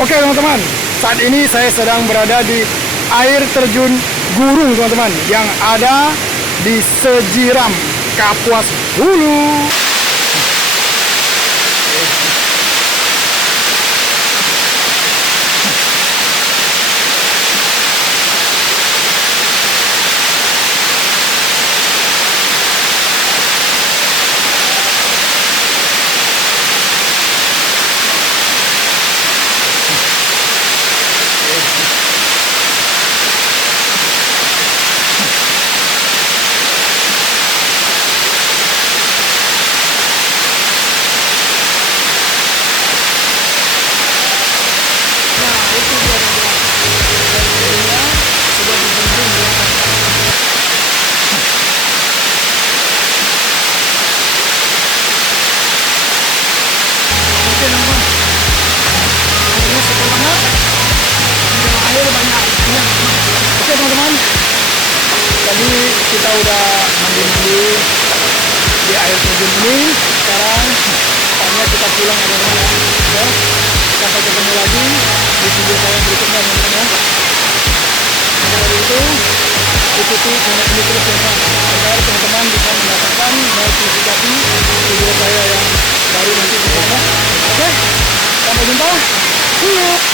Oke teman-teman, saat ini saya sedang berada di air terjun Gurung teman-teman, yang ada di Sejiram, Kapuas Hulu. Oke teman-teman, tadi kita udah mandi-mandi di air terjun ini. Sekarang saatnya kita pulang ya teman-teman ya. Sampai ketemu lagi di video saya berikutnya teman-teman ya. Maka dari itu, ikuti channel ini terus ya agar teman-teman bisa mendapatkan notifikasi video saya yang baru nanti di sana. Oke, sampai jumpa. See you.